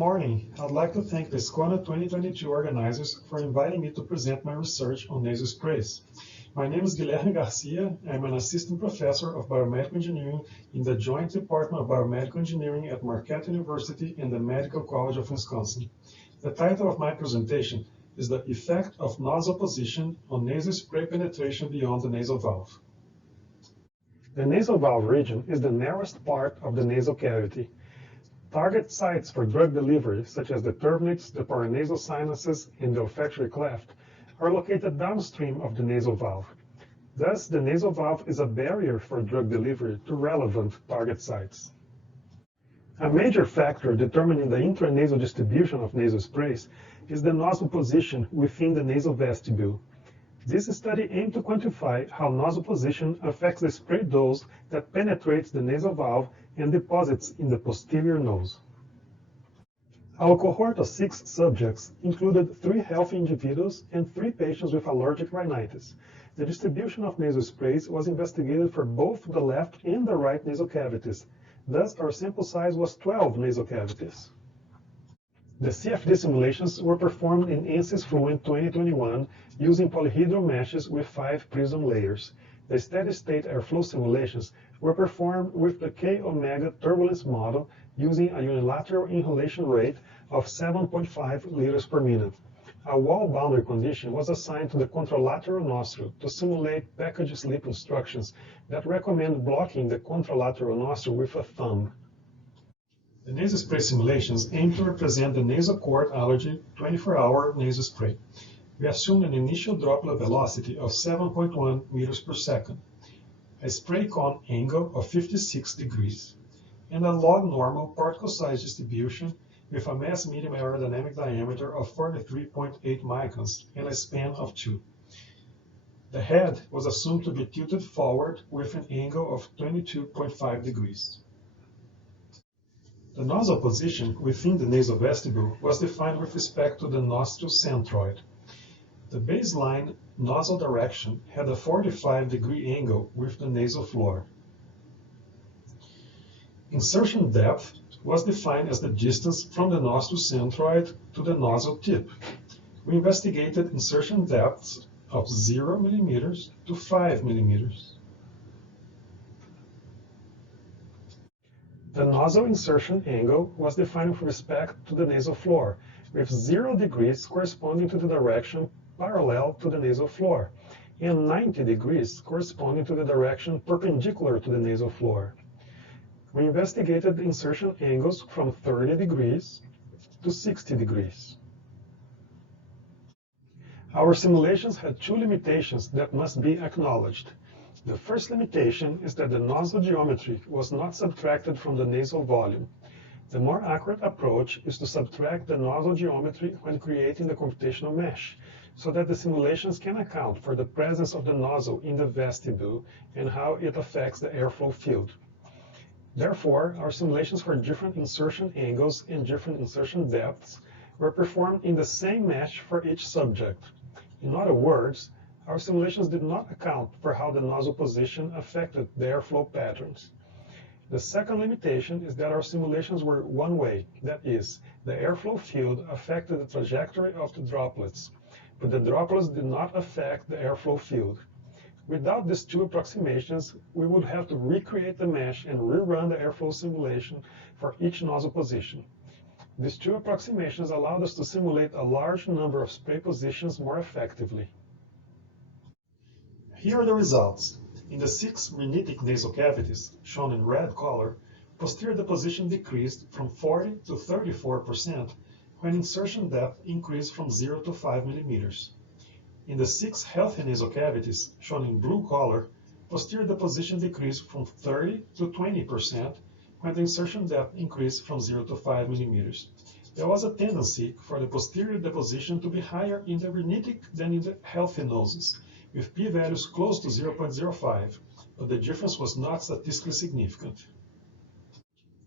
morning. I'd like to thank the SCONA 2022 organizers for inviting me to present my research on nasal sprays. My name is Guilherme Garcia. I'm an assistant professor of biomedical engineering in the Joint Department of Biomedical Engineering at Marquette University and the Medical College of Wisconsin. The title of my presentation is The Effect of Nozzle Position on Nasal Spray Penetration Beyond the Nasal Valve. The nasal valve region is the narrowest part of the nasal cavity. Target sites for drug delivery, such as the turbinates, the paranasal sinuses, and the olfactory cleft, are located downstream of the nasal valve. Thus, the nasal valve is a barrier for drug delivery to relevant target sites. A major factor determining the intranasal distribution of nasal sprays is the nozzle position within the nasal vestibule. This study aimed to quantify how nozzle position affects the spray dose that penetrates the nasal valve and deposits in the posterior nose. Our cohort of 6 subjects included 3 healthy individuals and 3 patients with allergic rhinitis. The distribution of nasal sprays was investigated for both the left and the right nasal cavities. Thus, our sample size was 12 nasal cavities. The CFD simulations were performed in ANSYS Fluent 2021 using polyhedral meshes with 5 prism layers. The steady-state airflow simulations were performed with the K-omega turbulence model using a unilateral inhalation rate of 7.5 liters per minute. A wall boundary condition was assigned to the contralateral nostril to simulate package sleep instructions that recommend blocking the contralateral nostril with a thumb. The nasal spray simulations aim to represent the nasal cord allergy 24-hour nasal spray. We assumed an initial droplet velocity of 7.1 meters per second, a spray cone angle of 56 degrees, and a log normal particle size distribution with a mass medium aerodynamic diameter of 43.8 microns and a span of 2. The head was assumed to be tilted forward with an angle of 22.5 degrees. The nozzle position within the nasal vestibule was defined with respect to the nostril centroid. The baseline nozzle direction had a 45-degree angle with the nasal floor. Insertion depth was defined as the distance from the nostril centroid to the nozzle tip. We investigated insertion depths of 0 millimeters to 5 millimeters. The nozzle insertion angle was defined with respect to the nasal floor, with 0 degrees corresponding to the direction parallel to the nasal floor, and 90 degrees corresponding to the direction perpendicular to the nasal floor. We investigated the insertion angles from 30 degrees to 60 degrees. Our simulations had 2 limitations that must be acknowledged. The first limitation is that the nozzle geometry was not subtracted from the nasal volume. The more accurate approach is to subtract the nozzle geometry when creating the computational mesh, so that the simulations can account for the presence of the nozzle in the vestibule and how it affects the airflow field. Therefore, our simulations for different insertion angles and different insertion depths were performed in the same mesh for each subject. In other words, our simulations did not account for how the nozzle position affected the airflow patterns. The second limitation is that our simulations were one-way, that is, the airflow field affected the trajectory of the droplets, but the droplets did not affect the airflow field. Without these 2 approximations, we would have to recreate the mesh and rerun the airflow simulation for each nozzle position. These 2 approximations allowed us to simulate a large number of spray positions more effectively. Here are the results. In the 6 rhinitic nasal cavities, shown in red color, posterior deposition decreased from 40 to 34% when insertion depth increased from 0 to 5 millimeters. In the 6 healthy nasal cavities, shown in blue color, posterior deposition decreased from 30 to 20% when the insertion depth increased from 0 to 5 millimeters. There was a tendency for the posterior deposition to be higher in the rhinitic than in the healthy noses, with p-values close to 0.05, but the difference was not statistically significant.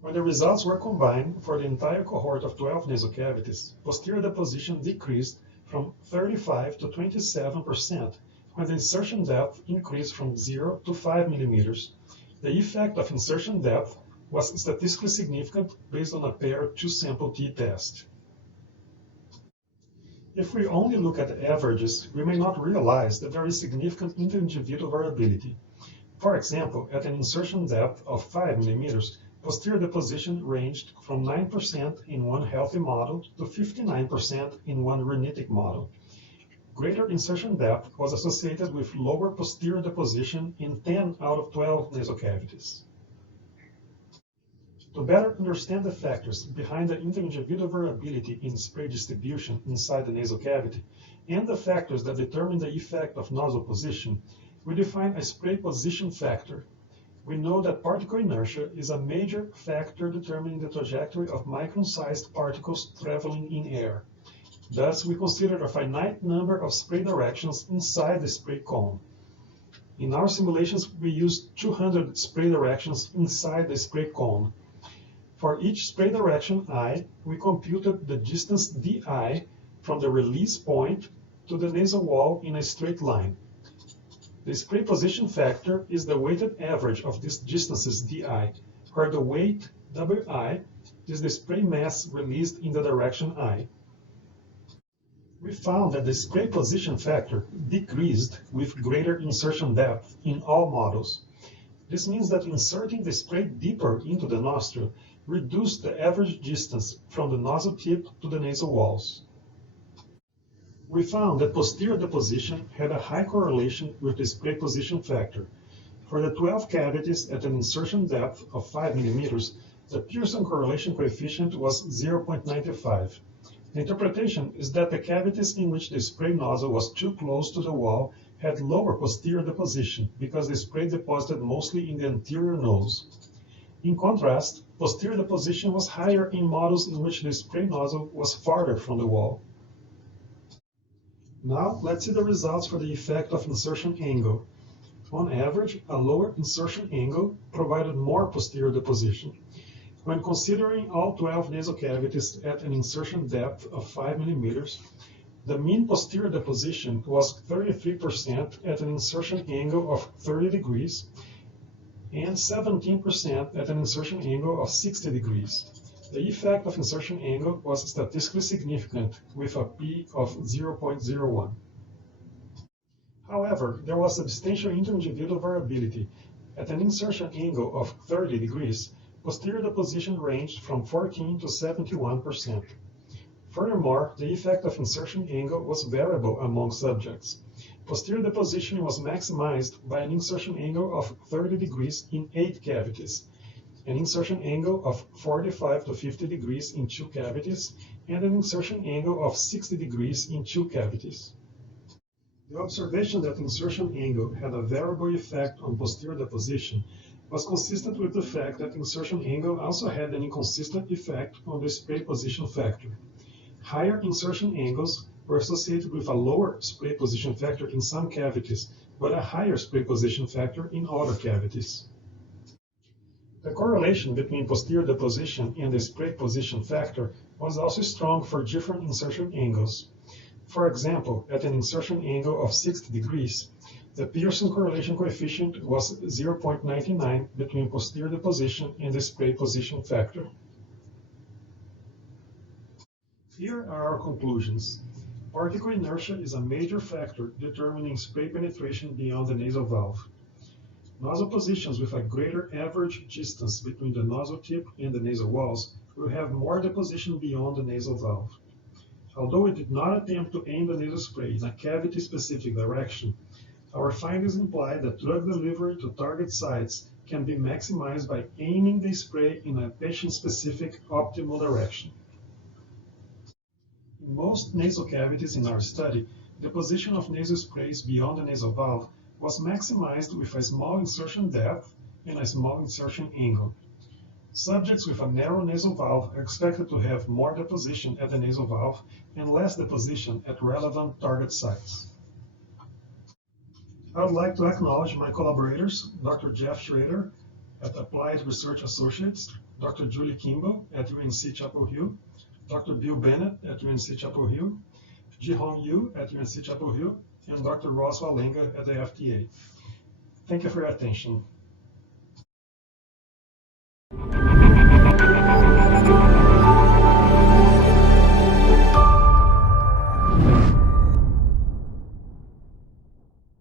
When the results were combined for the entire cohort of 12 nasal cavities, posterior deposition decreased from 35 to 27% when the insertion depth increased from 0 to 5 millimeters. The effect of insertion depth was statistically significant based on a paired two-sample t-test. If we only look at averages, we may not realize that there is significant inter-individual variability. For example, at an insertion depth of 5 mm, posterior deposition ranged from 9% in one healthy model to 59% in one rhinitic model. Greater insertion depth was associated with lower posterior deposition in 10 out of 12 nasal cavities. To better understand the factors behind the inter-individual variability in spray distribution inside the nasal cavity and the factors that determine the effect of nozzle position, we define a spray position factor. We know that particle inertia is a major factor determining the trajectory of micron-sized particles traveling in air. Thus, we consider a finite number of spray directions inside the spray cone. In our simulations, we used 200 spray directions inside the spray cone. For each spray direction I, we computed the distance di from the release point to the nasal wall in a straight line. The spray position factor is the weighted average of these distances di, where the weight wi is the spray mass released in the direction I. We found that the spray position factor decreased with greater insertion depth in all models. This means that inserting the spray deeper into the nostril reduced the average distance from the nozzle tip to the nasal walls. We found that posterior deposition had a high correlation with the spray position factor. For the 12 cavities at an insertion depth of 5 mm, the Pearson correlation coefficient was 0.95. The interpretation is that the cavities in which the spray nozzle was too close to the wall had lower posterior deposition because the spray deposited mostly in the anterior nose. In contrast, posterior deposition was higher in models in which the spray nozzle was farther from the wall. Now, let's see the results for the effect of insertion angle. On average, a lower insertion angle provided more posterior deposition. When considering all 12 nasal cavities at an insertion depth of 5 mm, the mean posterior deposition was 33% at an insertion angle of 30 degrees and 17% at an insertion angle of 60 degrees. The effect of insertion angle was statistically significant with a p of 0.01. However, there was substantial inter-individual variability. At an insertion angle of 30 degrees, posterior deposition ranged from 14 to 71%. Furthermore, the effect of insertion angle was variable among subjects. Posterior deposition was maximized by an insertion angle of 30 degrees in 8 cavities, an insertion angle of 45 to 50 degrees in 2 cavities, and an insertion angle of 60 degrees in 2 cavities. The observation that insertion angle had a variable effect on posterior deposition was consistent with the fact that insertion angle also had an inconsistent effect on the spray position factor. Higher insertion angles were associated with a lower spray position factor in some cavities, but a higher spray position factor in other cavities. The correlation between posterior deposition and the spray position factor was also strong for different insertion angles. For example, at an insertion angle of 60 degrees, the Pearson correlation coefficient was 0.99 between posterior deposition and the spray position factor. Here are our conclusions. Particle inertia is a major factor determining spray penetration beyond the nasal valve. Nozzle positions with a greater average distance between the nozzle tip and the nasal walls will have more deposition beyond the nasal valve. Although we did not attempt to aim the nasal spray in a cavity-specific direction, our findings imply that drug delivery to target sites can be maximized by aiming the spray in a patient-specific optimal direction. In most nasal cavities in our study, deposition of nasal sprays beyond the nasal valve was maximized with a small insertion depth and a small insertion angle. Subjects with a narrow nasal valve are expected to have more deposition at the nasal valve and less deposition at relevant target sites. I would like to acknowledge my collaborators, Dr. Jeff Schrader at Applied Research Associates, Dr. Julie Kimball at UNC Chapel Hill, Dr. Bill Bennett at UNC Chapel Hill, Jihong Yu at UNC Chapel Hill, and Dr. Ross Walenga at the FDA. Thank you for your attention.